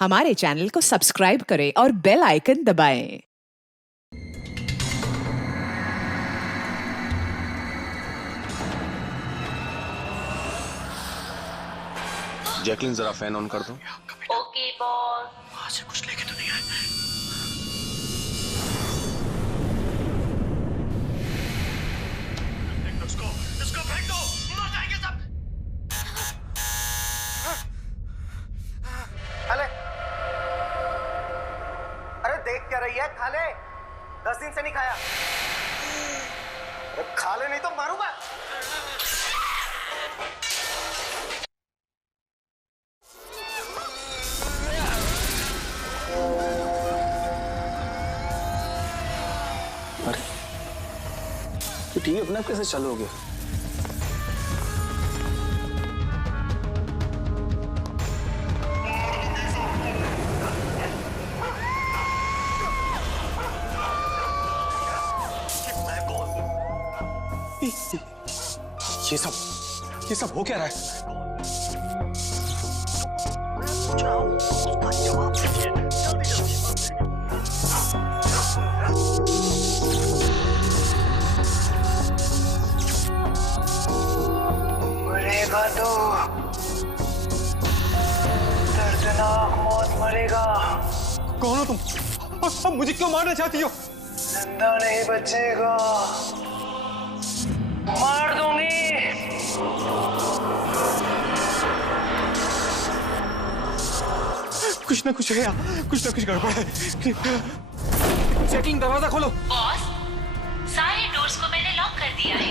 हमारे चैनल को सब्सक्राइब करें और बेल आइकन दबाएं। जैकलिन जरा फैन ऑन कर दो। Okay boss. वहां से कुछ लेके तो नहीं आए। इसको फेंक दो, मर जाएंगे सब। खाले, अरे देख क्या रही है? खाले, 10 दिन से नहीं खाया। अरे खाले नहीं तो मारूंगा। अरे तो टीवी अपने आप कैसे चालू हो गया? ये सब हो क्या रहा है? मरेगा तो दर्दनाक मौत मरेगा। कौन हो तुम? अब मुझे क्यों मारना चाहती हो? जिंदा नहीं बचेगा, मार दूंगी। कुछ ना कुछ है यहाँ, कुछ ना कुछ गड़बड़ है। चेकिंग, दरवाजा खोलो। बॉस, सारे डोर्स को मैंने लॉक कर दिया है।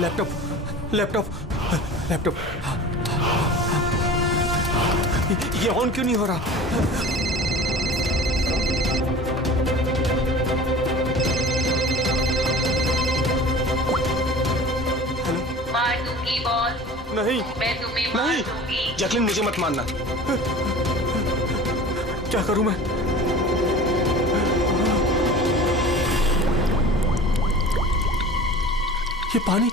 लैपटॉप लैपटॉप लैपटॉप ये ऑन क्यों नहीं हो रहा? मार दूंगी बॉस, नहीं मैं तुम्हें मार नहीं। दूंगी। जैकलिन मुझे मत मारना। क्या करूं मैं? ये पानी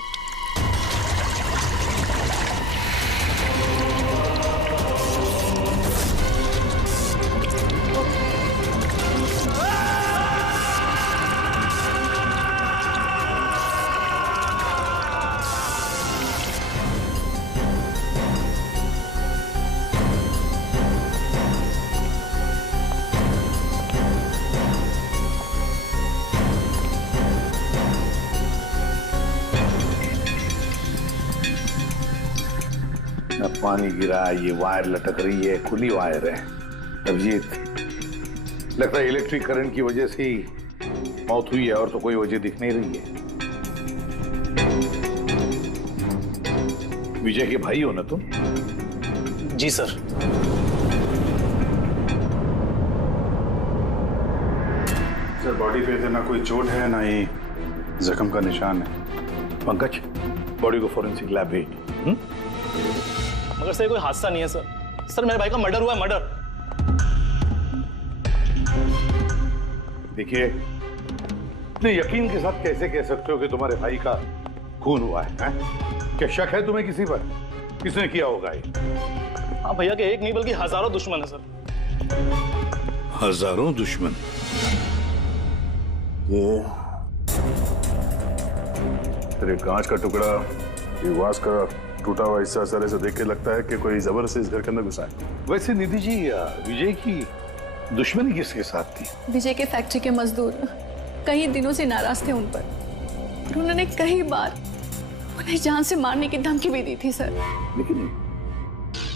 न पानी गिरा, ये वायर लटक रही है, खुली वायर है। अभिजीत, लगता है इलेक्ट्रिक करंट की वजह से ही मौत हुई है, और तो कोई वजह दिख नहीं रही है। विजय के भाई हो ना तुम? जी सर। सर, बॉडी पे तो ना कोई चोट है ना ही जख्म का निशान है। पंकज, बॉडी को फोरेंसिक लैब भेज। मगर सर कोई हादसा नहीं है सर। सर मेरे भाई का मर्डर हुआ है, मर्डर। देखिए, इतने यकीन के साथ कैसे कह सकते हो कि तुम्हारे भाई का खून हुआ है, हैं? क्या शक है तुम्हें किसी पर? किसने किया होगा ये? हाँ भैया के एक नहीं बल्कि हजारों दुश्मन है सर। हजारों दुश्मन? ये तेरे कांच का टुकड़ा, ये वास का टूटा हुआ हिस्सा सर ऐसे देख के लगता है कि कोई जबरदस्ती इस घर के अंदर घुसा है। वैसे निधि जी, विजय की दुश्मनी किसके साथ थी? विजय के फैक्ट्री के मजदूर कई दिनों से नाराज थे उन पर। उन्होंने कई बार उन्हें जान से मारने की धमकी भी दी थी सर। लेकिन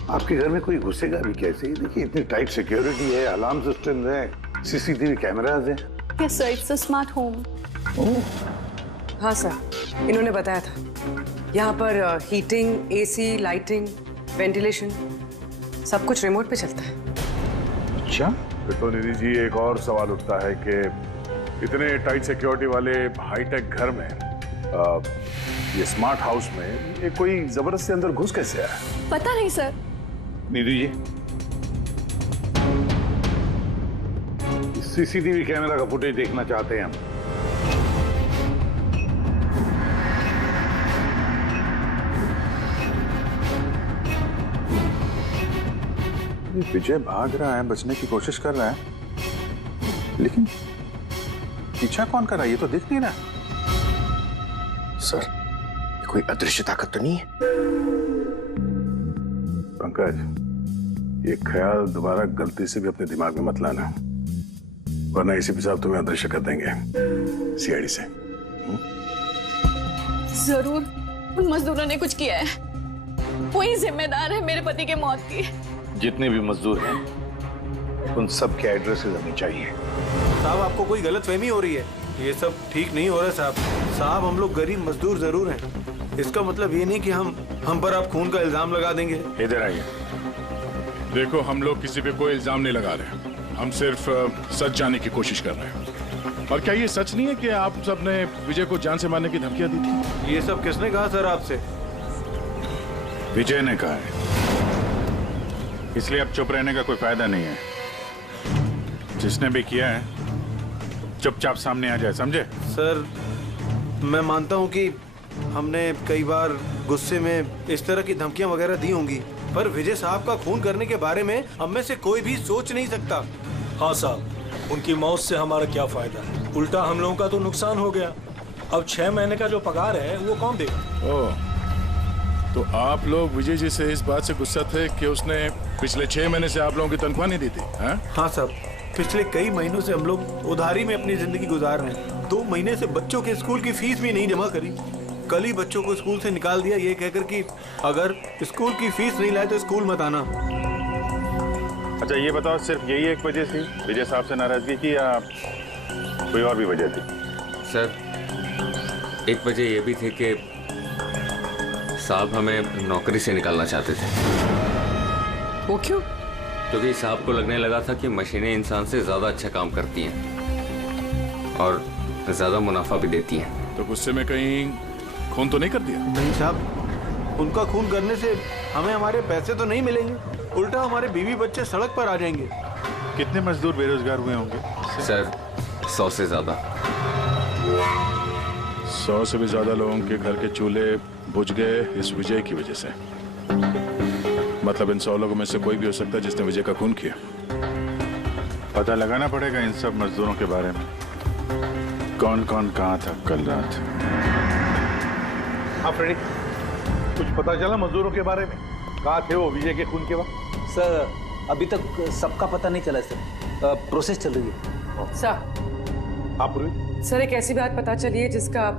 आपके घर में कोई घुसेगा भी कैसे? देखिए, इतनी टाइट सिक्योरिटी है, अलार्म सिस्टम है, सीसीटीवी कैमराज हैं। Yes sir, it's a smart home. हाँ सर, इन्होंने बताया था। यहाँ पर हीटिंग, एसी, लाइटिंग, वेंटिलेशन सब कुछ रिमोट पे चलता है। अच्छा, फिर तो निधि जी एक और सवाल उठता है कि इतने टाइट सिक्योरिटी वाले हाईटेक घर में ये स्मार्ट हाउस में ये कोई जबरदस्ती अंदर घुस कैसे आया? पता नहीं sir. Nidhi ji, CCTV camera का फुटेज देखना चाहते हैं हम। विजय भाग रहा है, बचने की कोशिश कर रहा है, लेकिन पीछा कौन कर रहा है ये तो दिख नहीं रहा। सर, कोई अदृश्य ताकत तो नहीं है? पंकज, ये ख्याल दोबारा गलती से भी अपने दिमाग में मत लाना, वरना इसी पे साहब तुम्हें अदृश्य कर देंगे सीआईडी से। जरूर उन मजदूरों ने कुछ किया है, वही जिम्मेदार है मेरे पति के मौत की। जितने भी मजदूर हैं उन सब के एड्रेसेस हमें चाहिए। साहब, आपको कोई गलतफहमी हो रही है, ये सब ठीक नहीं हो रहा साहब। साहब, हम लोग गरीब मजदूर जरूर हैं, इसका मतलब ये नहीं कि हम पर आप खून का इल्जाम लगा देंगे। इधर आइए। देखो, हम लोग किसी पे कोई इल्जाम नहीं लगा रहे, हम सिर्फ सच जानने की कोशिश कर रहे हैं। और क्या ये सच नहीं है कि आप सबने विजय को जान से मारने की धमकियां दी थी? ये सब किसने कहा सर आपसे? विजय ने कहा है, इसलिए अब चुप रहने का कोई फायदा नहीं है। जिसने भी किया है चुपचाप सामने आ जाए, समझे? सर, मैं मानता हूँ कि हमने कई बार गुस्से में इस तरह की धमकियां वगैरह दी होंगी, पर विजय साहब का खून करने के बारे में हम में से कोई भी सोच नहीं सकता। हाँ साहब, उनकी मौत से हमारा क्या फायदा है, उल्टा हम लोगों का तो नुकसान हो गया। अब 6 महीने का जो पगार है वो कौन देगा? ओह, तो आप लोग विजय जी से इस बात से गुस्सा थे कि उसने पिछले 6 महीने से आप लोगों की तनख्वाह नहीं दी थी? हाँ साहब, पिछले कई महीनों से हम लोग उधारी में अपनी जिंदगी गुजार रहे हैं। 2 महीने से बच्चों के स्कूल की फीस भी नहीं जमा करी। कल ही बच्चों को स्कूल से निकाल दिया ये कहकर कि अगर स्कूल की फीस नहीं लाए तो स्कूल मत आना। अच्छा, ये बताओ, सिर्फ यही एक वजह थी विजय साहब से नाराजगी की, या कोई और भी वजह थी? सर, एक वजह ये भी थी कि साहब हमें नौकरी से निकालना चाहते थे। वो क्यों? क्योंकि साहब को लगने लगा था कि मशीनें इंसान से ज्यादा अच्छा काम करती हैं और ज्यादा मुनाफा भी देती हैं। तो गुस्से में कहीं खून तो नहीं कर दिया? नहीं साहब, उनका खून करने से हमें हमारे पैसे तो नहीं मिलेंगे, उल्टा हमारे बीवी बच्चे सड़क पर आ जाएंगे। कितने मजदूर बेरोजगार हुए होंगे? सर, 100 से ज्यादा। 100 से भी ज्यादा लोगों के घर के चूल्हे बुझ गए इस विजय की वजह से। मतलब इन 100 लोगों में से कोई भी हो सकता है जिसने विजय का खून किया। पता लगाना पड़ेगा इन सब मजदूरों के बारे में, कौन कौन कहाँ था कल रात। हाँ फ्रेडी, कुछ पता चला मजदूरों के बारे में? कहाँ थे वो विजय के खून के वक्त? सर, अभी तक सबका पता नहीं चला सर, प्रोसेस चल रही है। सर, आप सर, एक ऐसी बात पता चली है जिसका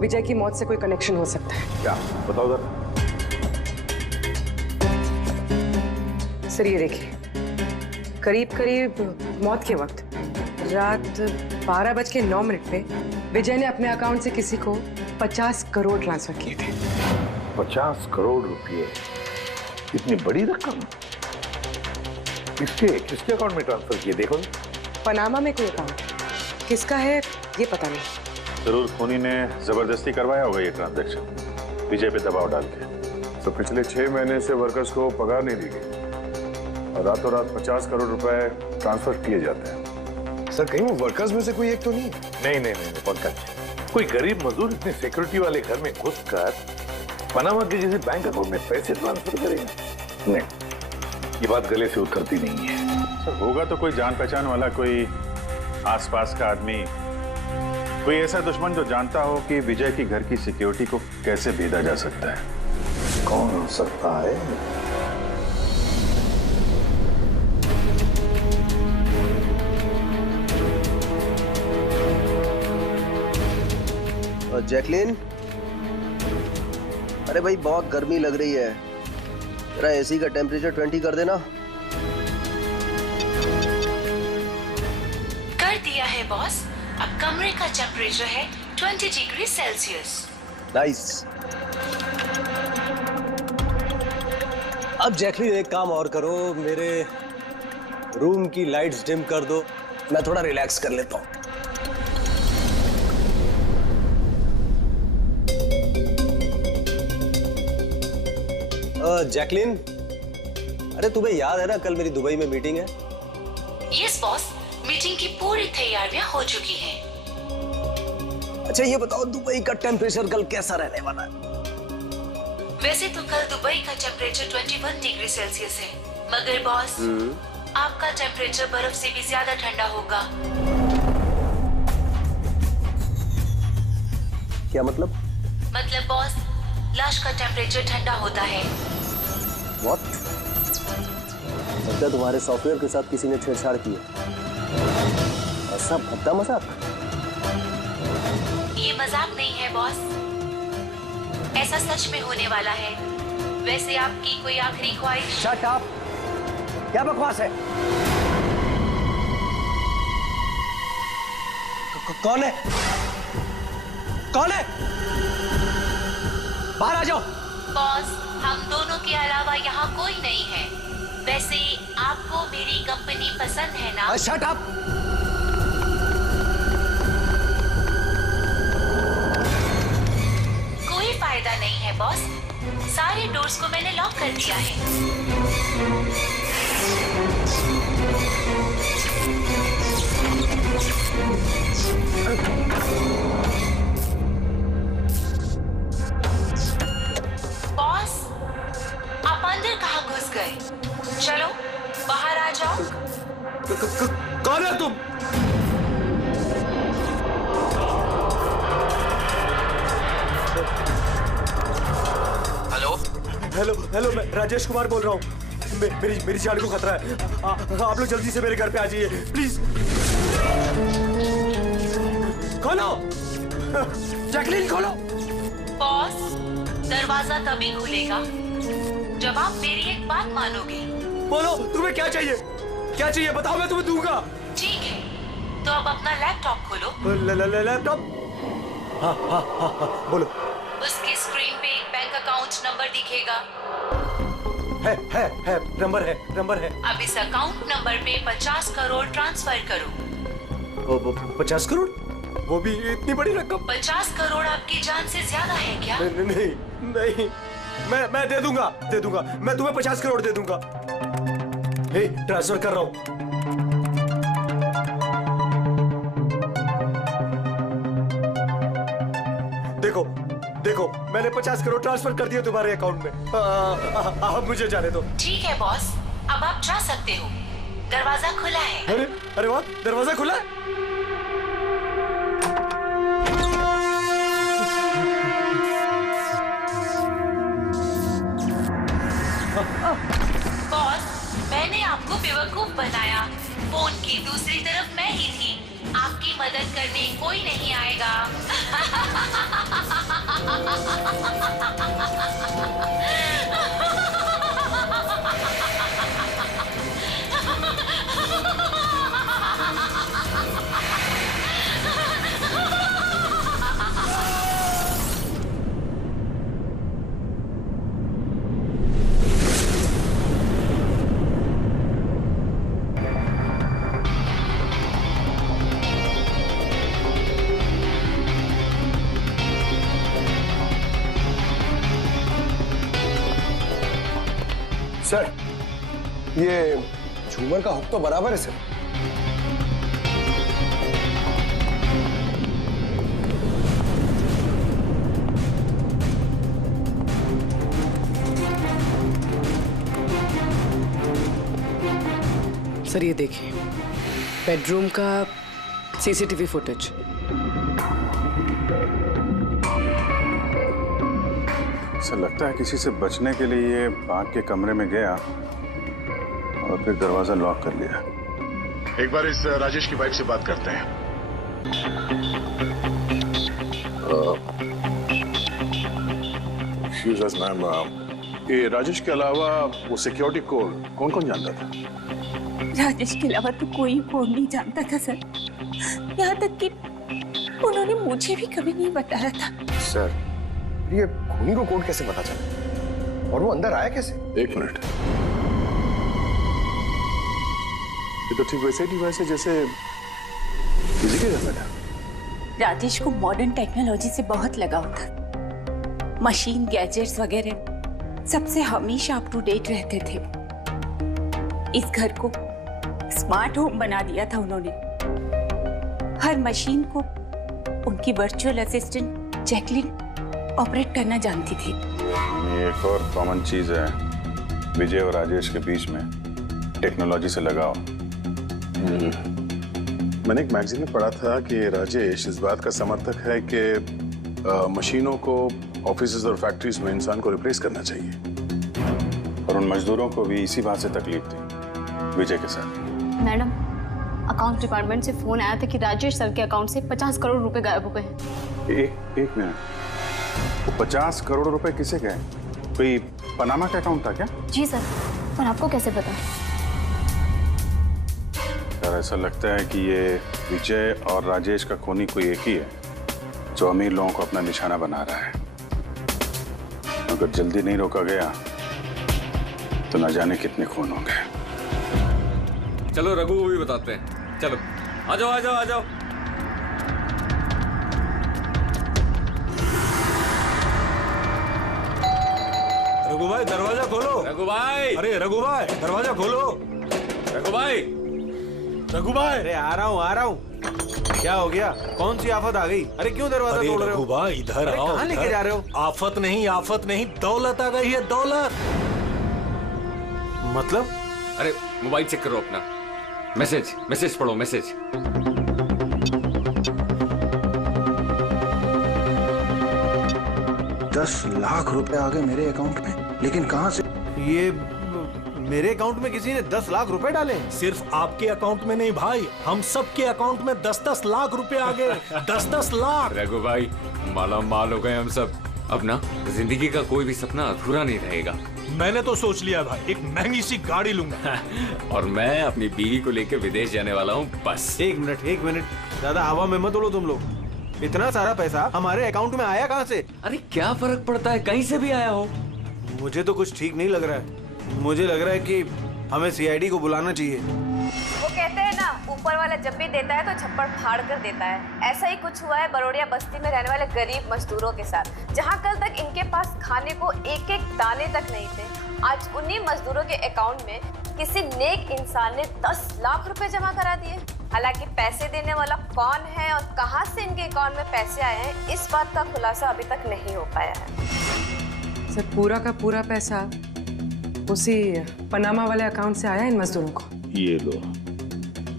विजय की मौत से कोई कनेक्शन हो सकता है। क्या? बताओ जरा। सर, ये देखिए, करीब करीब मौत के वक्त रात 12:09 पे विजय ने अपने अकाउंट से किसी को 50 करोड़ ट्रांसफर किए थे। 50 करोड़ रुपए? इतनी बड़ी रकम किसके अकाउंट में ट्रांसफर किए? देखो, पनामा में कोई अकाउंट, किसका है ये पता नहीं। जरूर खूनी ने जबरदस्ती करवाया होगा ये ट्रांजैक्शन, विजय पे दबाव डाल के। तो पिछले 6 महीने से वर्कर्स को पगार नहीं दी गई और रातों रात 50 करोड़ रुपए ट्रांसफर किए जाते हैं। सर, कहीं वो वर्कर्स में से कोई एक तो नहीं? नहीं पंकज, कोई गरीब मजदूर इतने सिक्योरिटी वाले घर में घुसकर पनामा के जैसे बैंक अकाउंट में पैसे ट्रांसफर करेगा? नहीं, ये बात गले से उतरती नहीं है। सर, होगा तो कोई जान पहचान वाला, कोई आसपास का आदमी, कोई ऐसा दुश्मन जो जानता हो कि विजय की घर की सिक्योरिटी को कैसे भेदा जा सकता है। कौन हो सकता है? जैकलिन, अरे भाई बहुत गर्मी लग रही है, जरा एसी का टेम्परेचर 20 कर देना। कर दिया है बॉस, अब कमरे का टेम्परेचर है 20 डिग्री सेल्सियस। नाइस। अब जैकलिन एक काम और करो, मेरे रूम की लाइट्स डिम कर दो, मैं थोड़ा रिलैक्स कर लेता हूँ। जैकलिन, अरे तुम्हें याद है ना कल मेरी दुबई में मीटिंग है? यस बॉस, मीटिंग की पूरी तैयारियां हो चुकी हैं। अच्छा ये बताओ दुबई का टेम्परेचर कल कैसा रहने वाला है? वैसे तो कल दुबई का टेम्परेचर 21 डिग्री सेल्सियस है, मगर बॉस आपका टेम्परेचर बर्फ से भी ज्यादा ठंडा होगा। क्या मतलब? मतलब बॉस, लाश का टेम्परेचर ठंडा होता है। What? लगता है तुम्हारे सॉफ्टवेयर के साथ किसी ने छेड़छाड़ की है। ऐसा भद्दा मजाक? ये मजाक नहीं है बॉस, ऐसा सच में होने वाला है। वैसे आपकी कोई आखिरी ख्वाहिश? Shut up! क्या बकवास है? कौन है? कौन है? बाहर आ जाओ। बॉस, हम दोनों के अलावा यहाँ कोई नहीं है। वैसे आपको मेरी कंपनी पसंद है ना? Shut up! कोई फायदा नहीं है बॉस, सारे डोर्स को मैंने लॉक कर दिया है। बॉस, आप अंदर कहाँ घुस गए? चलो बाहर आ जाओ। कौन है तुम? हेलो हेलो, मैं राजेश कुमार बोल रहा हूँ। मेरी जान को खतरा है। आप लोग जल्दी से मेरे घर पे आ जाइए प्लीज। खोलो, जैकलीन खोलो। बॉस, दरवाजा तभी खुलेगा जब आप मेरी एक बात मानोगे। बोलो तुम्हें क्या चाहिए? क्या चाहिए बताओ, मैं तुम्हें दूंगा। ठीक है, तो अब अपना लैपटॉप खोलो। लैपटॉप? हाँ हाँ हाँ हाँ, बोलो। उसके स्क्रीन पे एक बैंक अकाउंट नंबर दिखेगा। है नंबर है। अब इस अकाउंट नंबर पे 50 करोड़ ट्रांसफर करो। 50 करोड़? वो भी इतनी बड़ी रकम? 50 करोड़ आपकी जान से ज्यादा है क्या? नहीं, मैं दे दूंगा। मैं तुम्हें 50 करोड़ दे दूंगा। ट्रांसफर कर रहा हूँ। देखो मैंने 50 करोड़ ट्रांसफर कर दिए तुम्हारे अकाउंट में। अब मुझे जाने दो। ठीक है बॉस, अब आप जा सकते हो। दरवाजा खुला है। अरे वाह, दरवाजा खुला है। बॉस, मैंने आपको बेवकूफ बनाया। फोन की दूसरी तरफ मैं ही थी। आपकी मदद करने कोई नहीं आएगा। सर, ये झूमर का हुक तो बराबर है सर। सर ये देखिए, बेडरूम का सीसीटीवी फुटेज। सर लगता है किसी से बचने के लिए ये बाग के कमरे में गया और फिर दरवाजा लॉक कर लिया। एक बार इस राजेश की वाइफ से बात करते हैं। मैम, ये राजेश के अलावा वो सिक्योरिटी कोड कौन कौन जानता था? राजेश के अलावा तो कोई कोड नहीं जानता था सर। यहाँ तक कि उन्होंने मुझे भी कभी नहीं बताया था। सर, ये खूनी को कोड कैसे पता चला? और वो अंदर आया कैसे? एक मिनट, ये तो ठीक वैसे ही डिवाइस है जैसे किसी के घर में था। राजेश को मॉडर्न टेक्नोलॉजी से बहुत लगाव था। मशीन, गैजेट्स वगैरह सबसे हमेशा अप टू डेट रहते थे। इस घर को स्मार्ट होम बना दिया था उन्होंने। हर मशीन को उनकी वर्चुअल असिस्टेंट जैकलिन ऑपरेट करना जानती थी। एक और कॉमन चीज है विजय और राजेश के बीच में, टेक्नोलॉजी से लगाव। मैंने एक मैगजीन में पढ़ा था कि राजेश इस बात का समर्थक है कि मशीनों को ऑफिसेज और फैक्ट्रीज में इंसान को रिप्लेस करना चाहिए, और उन मजदूरों को भी इसी बात से तकलीफ थी विजय के साथ। मैडम, अकाउंट डिपार्टमेंट से फोन आया था कि राजेश सर के अकाउंट से 50 करोड़ रुपए गायब हो गए हैं। एक मिनट, वो 50 करोड़ रुपए किसे गए? कोई पनामा का अकाउंट था क्या? जी सर, पर आपको कैसे पता? यार ऐसा लगता है कि ये विजय और राजेश का खूनी कोई एक ही है जो अमीर लोगों को अपना निशाना बना रहा है। अगर जल्दी नहीं रोका गया तो न जाने कितने खून होंगे। चलो रघु को भी बताते हैं। चलो आ जाओ आ जाओ आ जाओ। रघु भाई दरवाजा खोलो। रघु भाई, अरे रघु भाई दरवाजा खोलो। रघु भाई, रघु भाई, अरे आ रहा हूँ। क्या हो गया? कौन सी आफत आ गई? अरे क्यों दरवाजा तोड़ रहे हो? रघु भाई इधर आओ। कहाँ लेके जा रहे हो? आफत नहीं, दौलत आ गई है, दौलत। मतलब? अरे मोबाइल चेक करो अपना। मैसेज पढ़ो, मैसेज। 10 लाख रुपए आ गए मेरे अकाउंट में, लेकिन कहां से? ये मेरे अकाउंट में किसी ने 10 लाख रुपए डाले? सिर्फ आपके अकाउंट में नहीं भाई, हम सबके अकाउंट में 10-10 लाख रुपए आ गए। 10-10 लाख। रघु भाई माला माल हो गए हम सब। अब ना जिंदगी का कोई भी सपना अधूरा नहीं रहेगा। मैंने तो सोच लिया भाई, एक महंगी सी गाड़ी लूंगा। और मैं अपनी बीवी को लेकर विदेश जाने वाला हूँ बस। एक मिनट, ज्यादा हवा में मत उड़ो तुम लोग। इतना सारा पैसा हमारे अकाउंट में आया कहाँ से? अरे क्या फर्क पड़ता है, कहीं से भी आया हो। मुझे तो कुछ ठीक नहीं लग रहा है। मुझे लग रहा है कि हमें सीआईडी को बुलाना चाहिए। वो कहते हैं ना, ऊपर वाला जब भी देता है तो छप्पड़ फाड़ कर देता है। ऐसा ही कुछ हुआ है बरोड़िया बस्ती में रहने वाले गरीब मजदूरों के साथ, जहां कल तक इनके पास खाने को एक एक दाने तक नहीं थे। आज उन्हीं मजदूरों के अकाउंट में किसी नेक इंसान ने 10 लाख रुपए जमा करा दिए। हालांकि पैसे देने वाला कौन है और कहां से इनके अकाउंट में पैसे आए हैं, इस बात का खुलासा अभी तक नहीं हो पाया है। सर, पूरा का पूरा पैसा उसी पनामा वाले अकाउंट से आया इन मजदूरों को। ये लो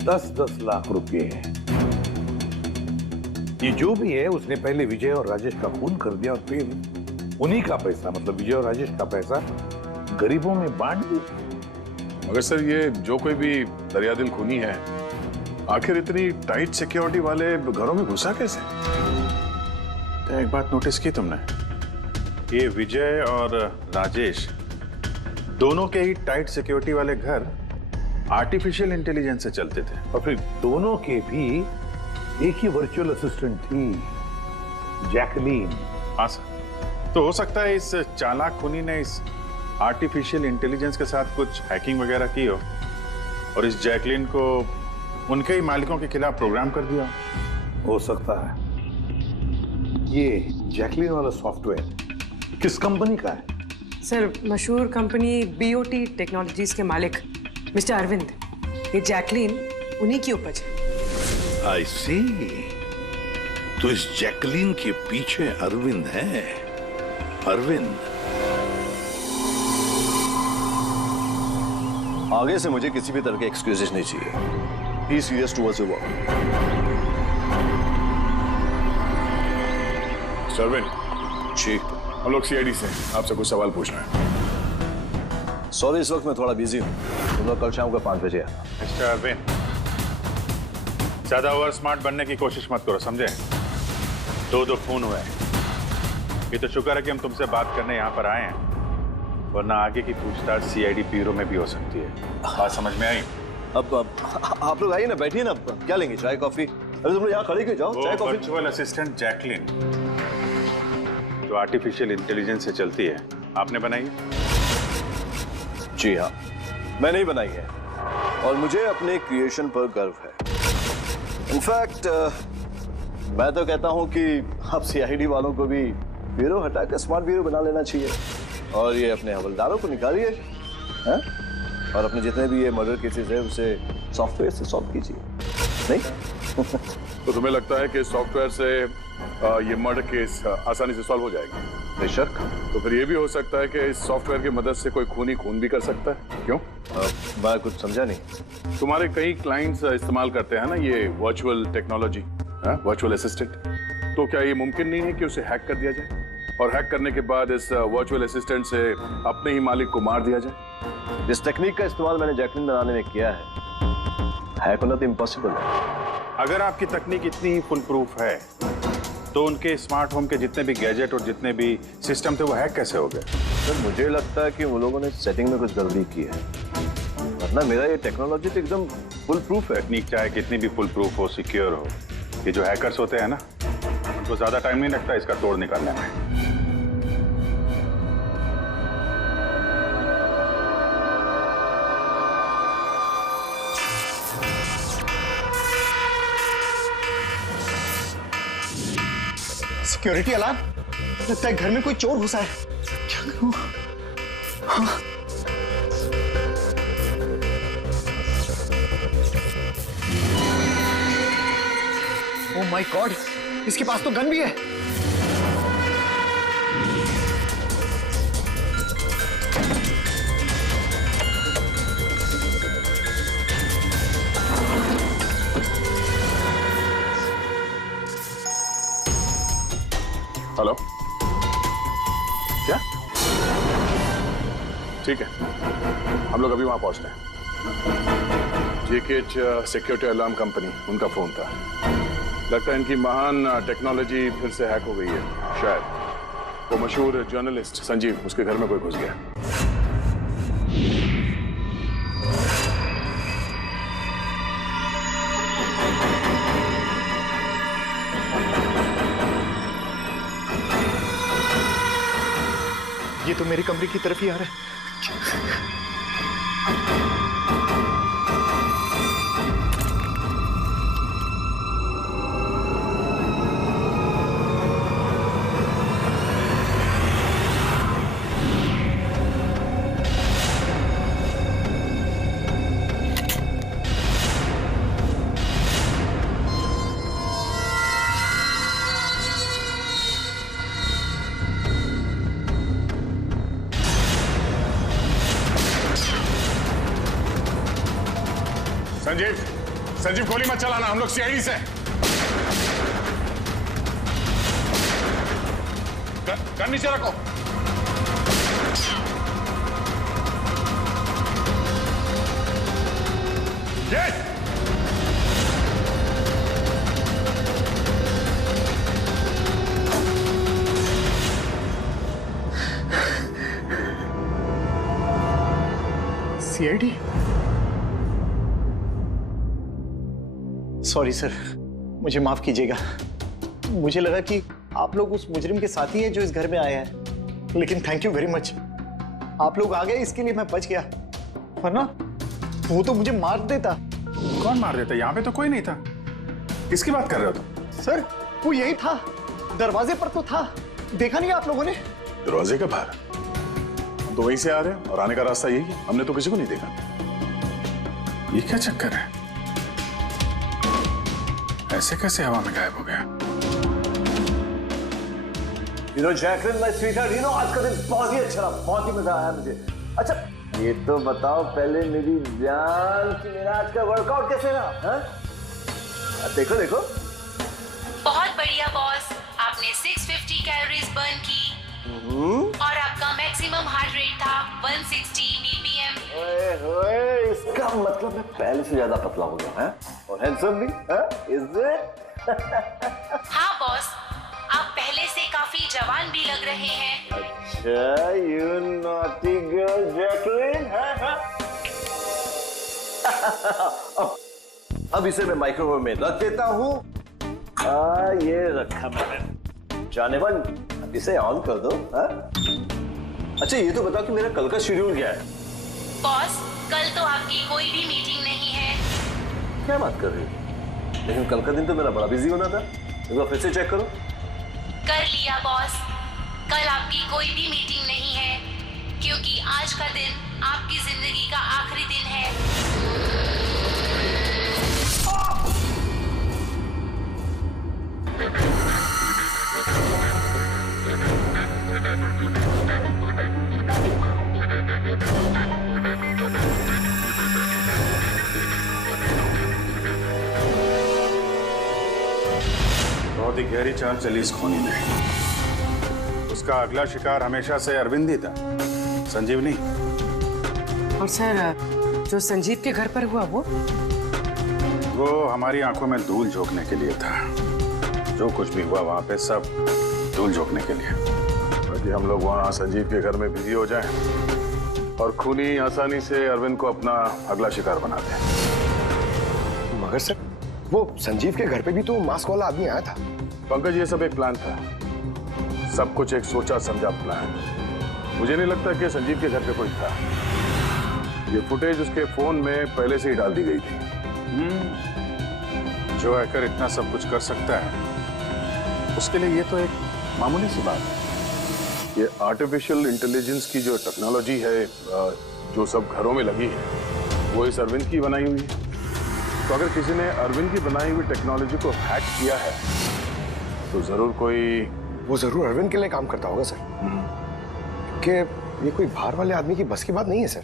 10-10 लाख रुपए हैं। ये जो भी है उसने पहले विजय और राजेश का खून कर दिया और फिर उन्हीं का पैसा, मतलब विजय और राजेश का पैसा गरीबों में बांट दिया। मगर सर ये जो कोई भी दरियादिल खूनी है, आखिर इतनी टाइट सिक्योरिटी वाले घरों में घुसा कैसे? एक बात नोटिस की तुमने? ये विजय और राजेश दोनों के ही टाइट सिक्योरिटी वाले घर आर्टिफिशियल इंटेलिजेंस से चलते थे, और फिर दोनों के भी एक ही वर्चुअल असिस्टेंट थी, जैकलीन। हाँ सर, तो हो सकता है इस चालाक खूनी ने इस आर्टिफिशियल इंटेलिजेंस के साथ कुछ हैकिंग वगैरह की हो और इस जैकलीन को उनके ही मालिकों के खिलाफ प्रोग्राम कर दिया। हो सकता है। ये जैकलीन वाला सॉफ्टवेयर किस कंपनी का है? सर, मशहूर कंपनी बीओटी टेक्नोलॉजीज के मालिक मिस्टर अरविंद, ये जैकलीन उन्हीं की उपज है। आई सी। तो इस जैकलीन के पीछे अरविंद है। अरविंद, आगे से मुझे किसी भी तरह के एक्सक्यूजेस नहीं चाहिए। Be serious towards your work. Arvind ji, हम लोग सीआईडी से आपसे कुछ सवाल पूछना है। सॉरी, इस वक्त मैं थोड़ा बिजी हूँ। तुम लोग कल शाम को 5 बजे आना। मिस्टर अरविंद, ज्यादा ओवर स्मार्ट बनने की कोशिश मत करो, समझे? 2 खून हुए। ये तो शुक्र है कि हम तुमसे बात करने यहाँ पर आए हैं, वरना आगे की पूछताछ सीआईडी ब्यूरो में भी हो सकती है। बात समझ में आई? अब आप लोग आइए ना, बैठिए ना। क्या लेंगे, चाय कॉफी? अरे तुम लोग यहाँ खड़े क्यों? जाओ चाय कॉफी। वर्चुअल असिस्टेंट जैकलीन जो आर्टिफिशियल इंटेलिजेंस से चलती है, आपने बनाई है? जी हाँ, मैंने ही बनाई है और मुझे अपने क्रिएशन पर गर्व है। इनफैक्ट मैं तो कहता हूँ कि आप सीआईडी वालों को भी ब्यूरो हटाकर स्मार्ट ब्यूरो बना लेना चाहिए और ये अपने हवलदारों को निकालिए। और अपने जितने भी ये मर्डर केसेस है उसे सॉफ्टवेयर से सॉल्व कीजिए। नहीं? तो तुम्हें लगता है कि सॉफ्टवेयर से ये मर्डर केस आसानी से सॉल्व हो जाएगा? बेशक। तो फिर ये भी हो सकता है कि इस सॉफ्टवेयर की मदद से कोई खूनी खून भी कर सकता है। क्यों? मैं कुछ समझा नहीं। तुम्हारे कई क्लाइंट्स इस्तेमाल करते हैं ना ये वर्चुअल टेक्नोलॉजी, वर्चुअल असिस्टेंट। तो क्या ये मुमकिन नहीं है कि उसे हैक कर दिया जाए और हैक करने के बाद इस वर्चुअल असिस्टेंट से अपने ही मालिक को मार दिया जाए? जिस टेक्निक का इस्तेमाल मैंने जैकलिन बनाने में किया है, हैक होना तो इम्पॉसिबल है। अगर आपकी तकनीक इतनी ही फुल प्रूफ है तो उनके स्मार्ट होम के जितने भी गैजेट और जितने भी सिस्टम थे वो हैक कैसे हो गए? सर मुझे लगता है कि वो लोगों ने सेटिंग में कुछ गलती की है, वरना मेरा ये टेक्नोलॉजी तो एकदम फुल प्रूफ है। तकनीक चाहे कितनी भी फुल प्रूफ हो, सिक्योर हो, ये जो हैकर्स होते हैं ना, उनको ज्यादा टाइम नहीं लगता इसका तोड़ निकालने में। सिक्योरिटी अलार्म, लगता है घर में कोई चोर घुसा है। क्या करूं? हाँ। ओह माय गॉड, इसके पास तो गन भी है। हेलो, क्या? ठीक है, हम लोग अभी वहां पहुंचते हैं। जेकेएच सिक्योरिटी अलार्म कंपनी, उनका फोन था। लगता है इनकी महान टेक्नोलॉजी फिर से हैक हो गई है। शायद वो मशहूर जर्नलिस्ट संजीव, उसके घर में कोई घुस गया। ये तो मेरे कमरे की तरफ ही आ रहा है। संजीव गोली मत चलाना, हम लोग सीआईडी से। गन नीचे रखो। ये सीआईडी। सॉरी सर, मुझे माफ कीजिएगा। मुझे लगा कि आप लोग उस मुजरिम के साथी हैं जो इस घर में आए हैं, लेकिन थैंक यू वेरी मच, आप लोग आ गए, इसके लिए मैं बच गया, वरना वो तो मुझे मार देता। कौन मार देता? यहाँ पे तो कोई नहीं था। किसकी बात कर रहे हो तुम? सर वो यही था, दरवाजे पर तो था, देखा नहीं आप लोगों ने? दरवाजे के बाहर? हम तो वहीं से आ रहे हैं और आने का रास्ता यही है, हमने तो किसी को नहीं देखा। ये क्या चक्कर है? ऐसे कैसे हवा में गायब हो गया? जैकलिन माय स्वीटहार्ट, आज का दिन बहुत ही अच्छा रहा, बहुत ही मजा आया मुझे। अच्छा ये तो बताओ पहले मेरी जान कि मेरा आज का वर्कआउट कैसे रहा? देखो देखो। बहुत बढ़िया बॉस, आपने 650 कैलोरीज बर्न की और आपका मैक्सिमम हार्ट रेट था 160 बीपीएम। ओए, इसका मतलब मैं पहले से ज्यादा पतला हो गया है और हैंडसम भी, इज इट? हाँ बॉस, आप पहले से काफी जवान भी लग रहे हैं। अच्छा, यू नॉटी गर्ल जैकलिन। अब इसे मैं माइक्रोवेव में रख देता हूँ। ये रखा मैंने। जानेमन, अब इसे ऑन कर दो। अच्छा ये तो बताओ कि मेरा कल का शेड्यूल क्या है? बॉस, कल तो आपकी कोई भी मीटिंग नहीं है। क्या बात कर रही हो? लेकिन कल का दिन तो मेरा बड़ा बिजी होना था। एक बार फिर से चेक करो। कर लिया बॉस, कल आपकी कोई भी मीटिंग नहीं है क्योंकि आज का दिन आपकी जिंदगी का आखिरी दिन है। बहुत ही गहरी चाल चली इस खूनी में। उसका अगला शिकार हमेशा से अरविंद ही था, संजीव नहीं। और सर, जो संजीव के घर पर हुआ वो हमारी आंखों में धूल झोंकने के लिए था। जो कुछ भी हुआ वहां पे सब धूल झोंकने के लिए, ताकि हम लोग वहां संजीव के घर में बिजी हो जाएं और खूनी आसानी से अरविंद को अपना अगला शिकार बना दे। मगर सर, वो संजीव के घर पे भी तो मास्क वाला आदमी आया था। पंकज, ये सब एक प्लान था, सब कुछ एक सोचा समझा प्लान। मुझे नहीं लगता कि संजीव के घर पे कोई था। ये फुटेज उसके फोन में पहले से ही डाल दी गई थी। जो हैकर इतना सब कुछ कर सकता है, उसके लिए ये तो एक मामूली सी बात है। ये आर्टिफिशियल इंटेलिजेंस की जो टेक्नोलॉजी है, जो सब घरों में लगी है, वो इस अरविंद की बनाई हुई है। तो अगर किसी ने अरविंद की बनाई हुई टेक्नोलॉजी को हैक किया है, तो जरूर वो जरूर अरविंद के लिए काम करता होगा सर। कि ये कोई बाहर वाले आदमी की बस की बात नहीं है सर।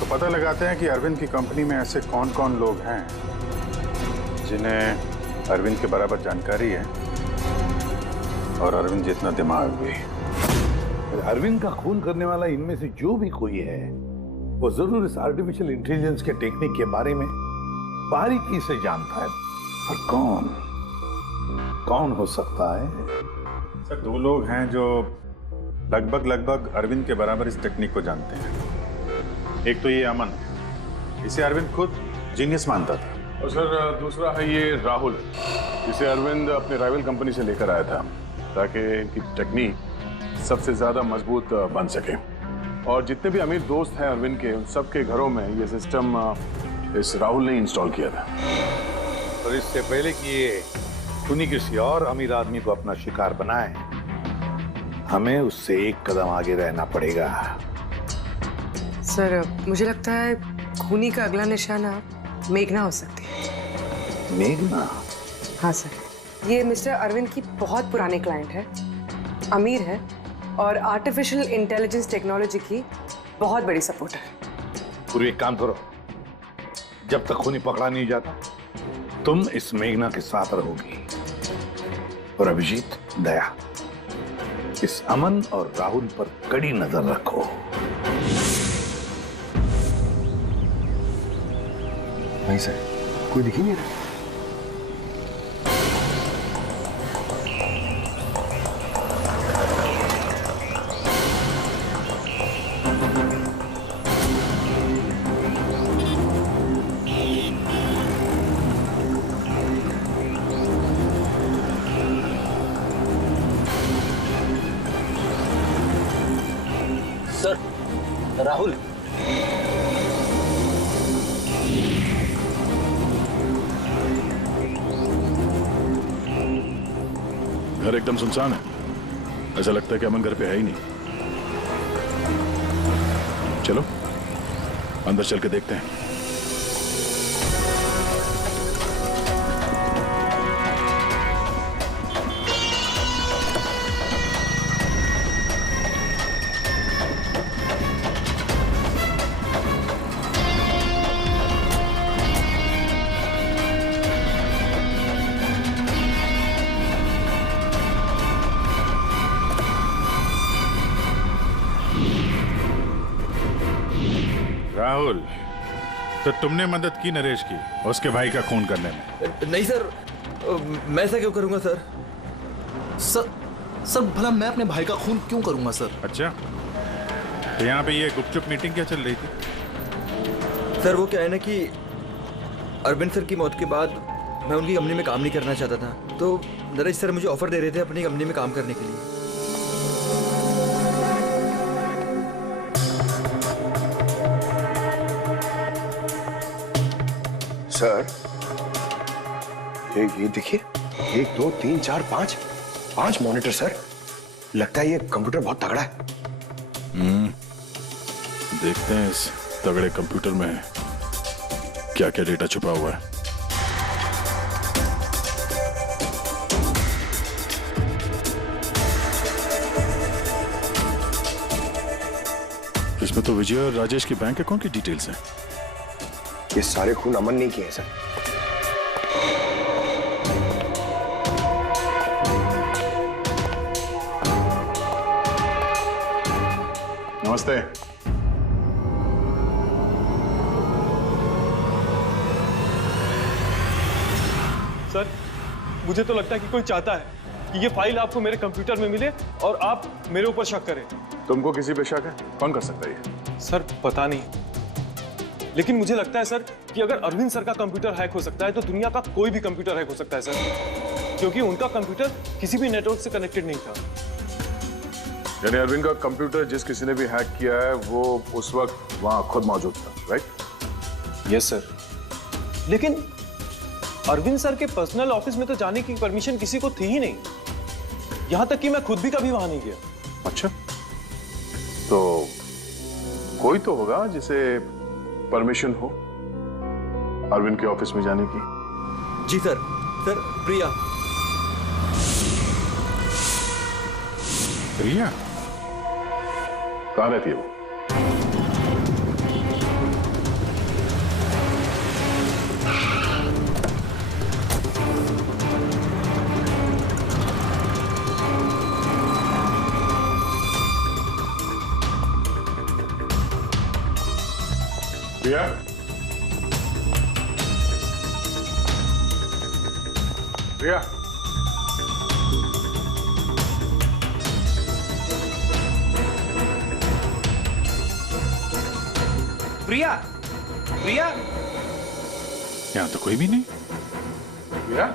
तो पता लगाते हैं कि अरविंद की कंपनी में ऐसे कौन कौन लोग हैं जिन्हें अरविंद के बराबर जानकारी है और अरविंद जितना दिमाग भी। अरविंद का खून करने वाला इनमें से जो भी कोई है, वो जरूर इस आर्टिफिशियल इंटेलिजेंस के टेक्निक के बारे में बारीकी से जानता है। पर कौन हो सकता है? सर, दो लोग हैं जो लगभग अरविंद के बराबर इस टेक्निक को जानते हैं। एक तो ये अमन, इसे अरविंद खुद जीनियस मानता था। और सर, दूसरा है ये राहुल, जिसे अरविंद अपने राइवल कंपनी से लेकर आया था, ताकि इनकी टेक्निक सबसे ज्यादा मजबूत बन सके। और जितने भी अमीर दोस्त हैं अरविंद के, उन सबके घरों में ये सिस्टम इस राहुल ने इंस्टॉल किया था। और इससे पहले कि ये खूनी किसी और अमीर आदमी को अपना शिकार बनाए, हमें उससे एक कदम आगे रहना पड़ेगा। सर, मुझे लगता है खूनी का अगला निशाना मेघना हो सकती है। मेघना? हाँ सर, ये मिस्टर अरविंद की बहुत पुरानी क्लाइंट है, अमीर है और आर्टिफिशियल इंटेलिजेंस टेक्नोलॉजी की बहुत बड़ी सपोर्टर। पूरी एक काम करो, जब तक खूनी पकड़ा नहीं जाता, तुम इस मेघना के साथ रहोगी। और अभिजीत, दया, इस अमन और राहुल पर कड़ी नजर रखो। नहीं सर, कोई दिख ही नहीं रहा। सर, राहुल। घर एकदम सुनसान है, ऐसा लगता है कि अमन घर पे है ही नहीं। चलो अंदर चल के देखते हैं। राहुल, तो तुमने मदद की नरेश की उसके भाई का खून करने में? नहीं सर, मैं ऐसा क्यों करूंगा सर? सर भला मैं अपने भाई का खून क्यों करूंगा सर? अच्छा, तो यहाँ पे ये गुपचुप मीटिंग क्या चल रही थी? सर, वो क्या है ना कि अरविंद सर की मौत के बाद मैं उनकी कंपनी में काम नहीं करना चाहता था, तो नरेश सर मुझे ऑफर दे रहे थे अपनी कंपनी में काम करने के लिए। सर, ये देखिए, 1 2 3 4 5 मॉनिटर सर। लगता है ये कंप्यूटर बहुत तगड़ा है। देखते हैं इस तगड़े कंप्यूटर में क्या क्या डेटा छुपा हुआ है। इसमें तो विजय और राजेश की बैंक अकाउंट की डिटेल्स हैं। ये सारे खून अमन ने किए हैं सर। नमस्ते। सर, मुझे तो लगता है कि कोई चाहता है कि ये फाइल आपको मेरे कंप्यूटर में मिले और आप मेरे ऊपर शक करें। तुमको किसी पे शक है? कौन कर सकता है ये? सर पता नहीं, लेकिन मुझे लगता है सर कि अगर अरविंद सर का कंप्यूटर हैक हो सकता है तो दुनिया का कोई भी कंप्यूटर हैक हो सकता है सर, क्योंकि उनका कंप्यूटर किसी भी नेटवर्क से कनेक्टेड नहीं था। यानी अरविंद का कंप्यूटर जिस किसी ने भी हैक किया है वो उस वक्त वहां खुद मौजूद था, राइट? यस सर, लेकिन अरविंद सर के पर्सनल ऑफिस में तो जाने की परमिशन किसी को थी ही नहीं, यहां तक कि मैं खुद भी कभी वहां नहीं गया। अच्छा, तो कोई तो होगा जिसे परमिशन हो अरविंद के ऑफिस में जाने की। जी सर। सर, प्रिया। प्रिया कहाँ रहती है वो? प्रिया? प्रिया? प्रिया, प्रिया, यहाँ तो कोई भी नहीं। प्रिया?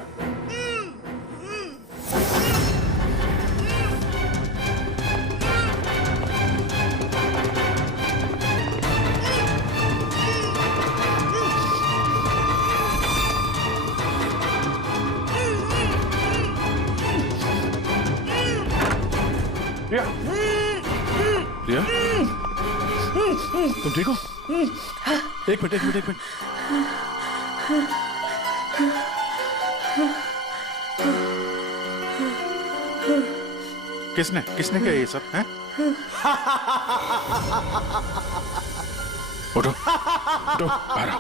प्रिया? प्रिया? तुम ठीक हो? एक मिनट। किसने किया ये सब? हैं? उठो, बाहर आओ।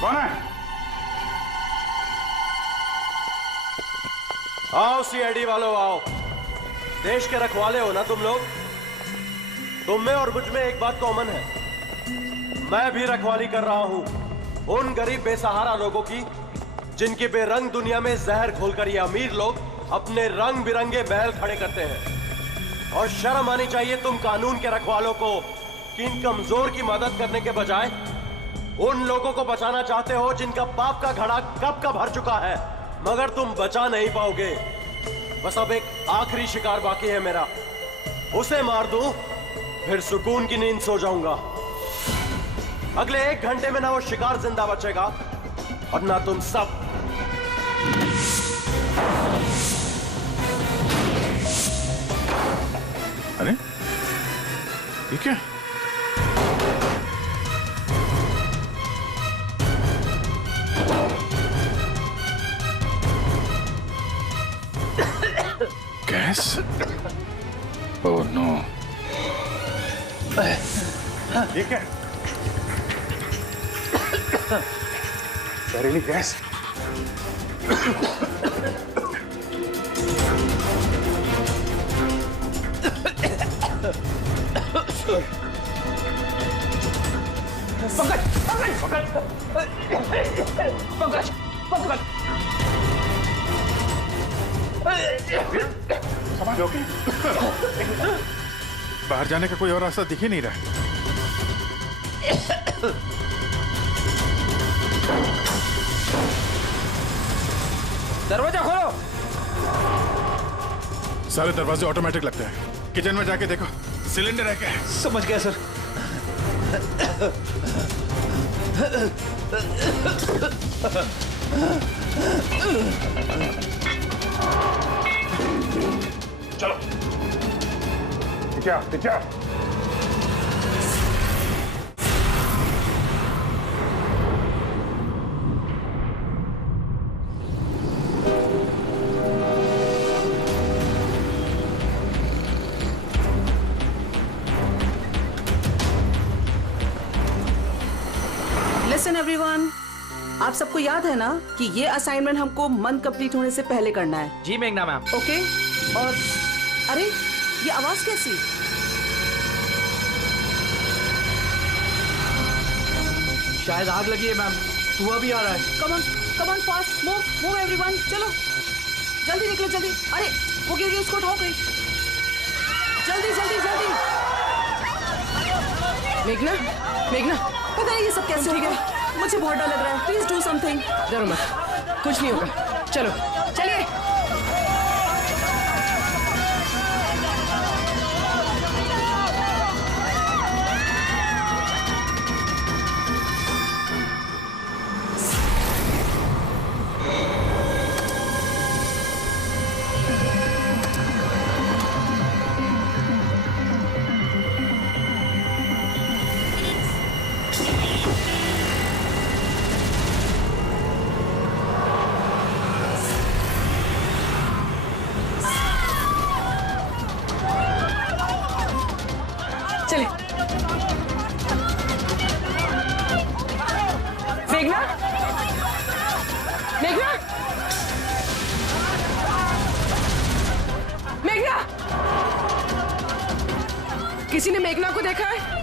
कौन है? आओ सीआईडी वालों, आओ। देश के रखवाले हो ना तुम लोग। तुम में और मुझ में एक बात कॉमन है, मैं भी रखवाली कर रहा हूं उन गरीब बेसहारा लोगों की जिनकी बेरंग दुनिया में जहर खोलकर ये अमीर लोग अपने रंग बिरंगे महल खड़े करते हैं। और शर्म आनी चाहिए तुम कानून के रखवालों को कि इन कमजोर की मदद करने के बजाय उन लोगों को बचाना चाहते हो जिनका पाप का घड़ा कब का भर चुका है, मगर तुम बचा नहीं पाओगे। बस अब एक आखिरी शिकार बाकी है मेरा, उसे मार दूं फिर सुकून की नींद सो जाऊंगा। अगले 1 घंटे में ना वो शिकार जिंदा बचेगा और ना तुम सब। अरे ये क्या? गैस? Oh no. ये क्या? जहरीली गैस। पंकज। बाहर जाने का कोई और रास्ता दिख ही नहीं रहा। दरवाजा खोलो। सारे दरवाजे ऑटोमेटिक लगते हैं। किचन में जाके देखो सिलेंडर है क्या? समझ गया सर। चलो क्या क्या लिसन एवरीवन, आप सबको याद है ना कि ये असाइनमेंट हमको मंथ कंप्लीट होने से पहले करना है। जी मेघना मैम। ओके। और अरे ये आवाज कैसी? शायद आग लगी है मैम, धुआं भी आ रहा है। Come on fast, move everyone, चलो जल्दी निकलो जल्दी। अरे वो गिर गई, उसको उठाओ कहीं, जल्दी जल्दी जल्दी। मेघना पता नहीं ये सब कैसे हो गया, मुझे बहुत डर लग रहा है। Please do something. डरो मत, कुछ नहीं होगा। चलो चलिए। किसी ने मेघना को देखा है?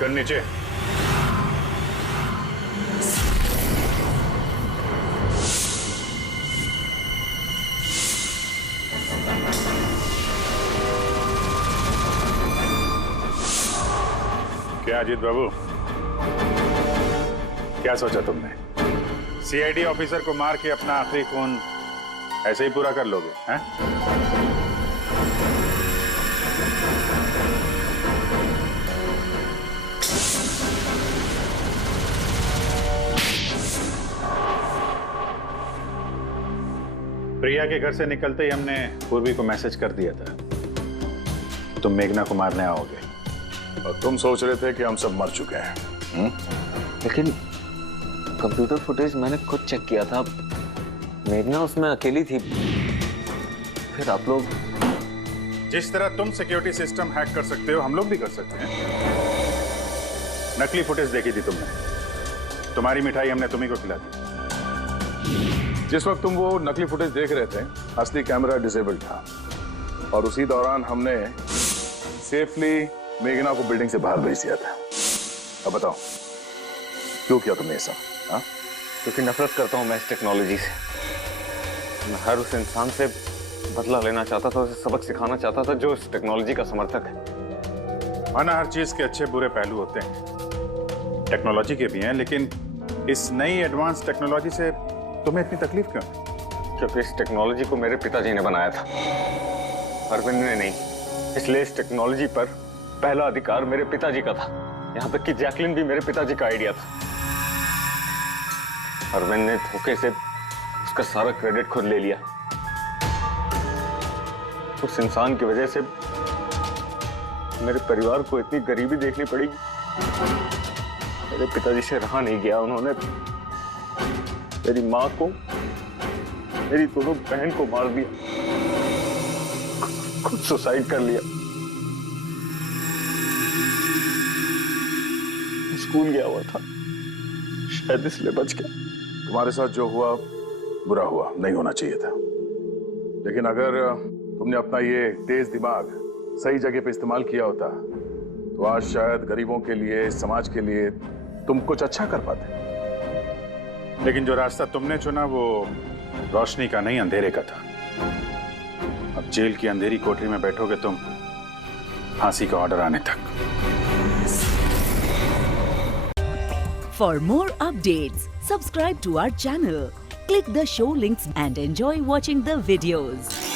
कर नीचे। क्या अजीत बाबू, क्या सोचा तुमने? सीआईडी ऑफिसर को मार के अपना आखिरी खून ऐसे ही पूरा कर लोगे हैं? प्रिया के घर से निकलते ही हमने पूर्वी को मैसेज कर दिया था तुम मेघना को मारने आओगे, और तुम सोच रहे थे कि हम सब मर चुके हैं। लेकिन कंप्यूटर फुटेज मैंने खुद चेक किया था, मेघना उसमें अकेली थी। फिर आप लोग जिस तरह तुम सिक्योरिटी सिस्टम हैक कर सकते हो हम लोग भी कर सकते हैं। नकली फुटेज देखी थी तुमने, तुम्हारी मिठाई हमने तुम्ही को खिला दी। जिस वक्त तुम वो नकली फुटेज देख रहे थे असली कैमरा डिसेबल था, और उसी दौरान हमने सेफली मेघना को बिल्डिंग से बाहर भेज दिया था। अब बताओ क्यों किया तुमने ऐसा? क्योंकि नफरत करता हूं मैं इस टेक्नोलॉजी से। मैं हर उस इंसान से बदला लेना चाहता था, उसे सबक सिखाना चाहता था जो इस टेक्नोलॉजी का समर्थक है। माना हर चीज के अच्छे बुरे पहलू होते हैं, टेक्नोलॉजी के भी हैं, लेकिन इस नई एडवांस टेक्नोलॉजी से तुम्हें इतनी तकलीफ क्यों? क्योंकि इस टेक्नोलॉजी को मेरे पिताजी ने बनाया था, अरविंद ने नहीं। इसलिए इस टेक्नोलॉजी पर पहला अधिकार मेरे पिताजी का था। यहाँ तक कि जैकलिन भी मेरे पिताजी का आइडिया था। अरविंद ने धोखे से उसका सारा क्रेडिट खुद ले लिया। उस इंसान की वजह से मेरे परिवार को इतनी गरीबी देखनी पड़ेगी। मेरे पिताजी से रहा नहीं गया, उन्होंने मेरी माँ को, मेरी दोनों बहन को मार दिया, खुद सुसाइड कर लिया। स्कूल गया हुआ था, शायद इसलिए बच गया। तुम्हारे साथ जो हुआ बुरा हुआ, नहीं होना चाहिए था। लेकिन अगर तुमने अपना ये तेज दिमाग सही जगह पे इस्तेमाल किया होता तो आज शायद गरीबों के लिए, समाज के लिए तुम कुछ अच्छा कर पाते। लेकिन जो रास्ता तुमने चुना वो रोशनी का नहीं, अंधेरे का था। अब जेल की अंधेरी कोठरी में बैठोगे तुम फांसी का ऑर्डर आने तक। For more updates, subscribe to our channel, click the show links and enjoy watching the videos.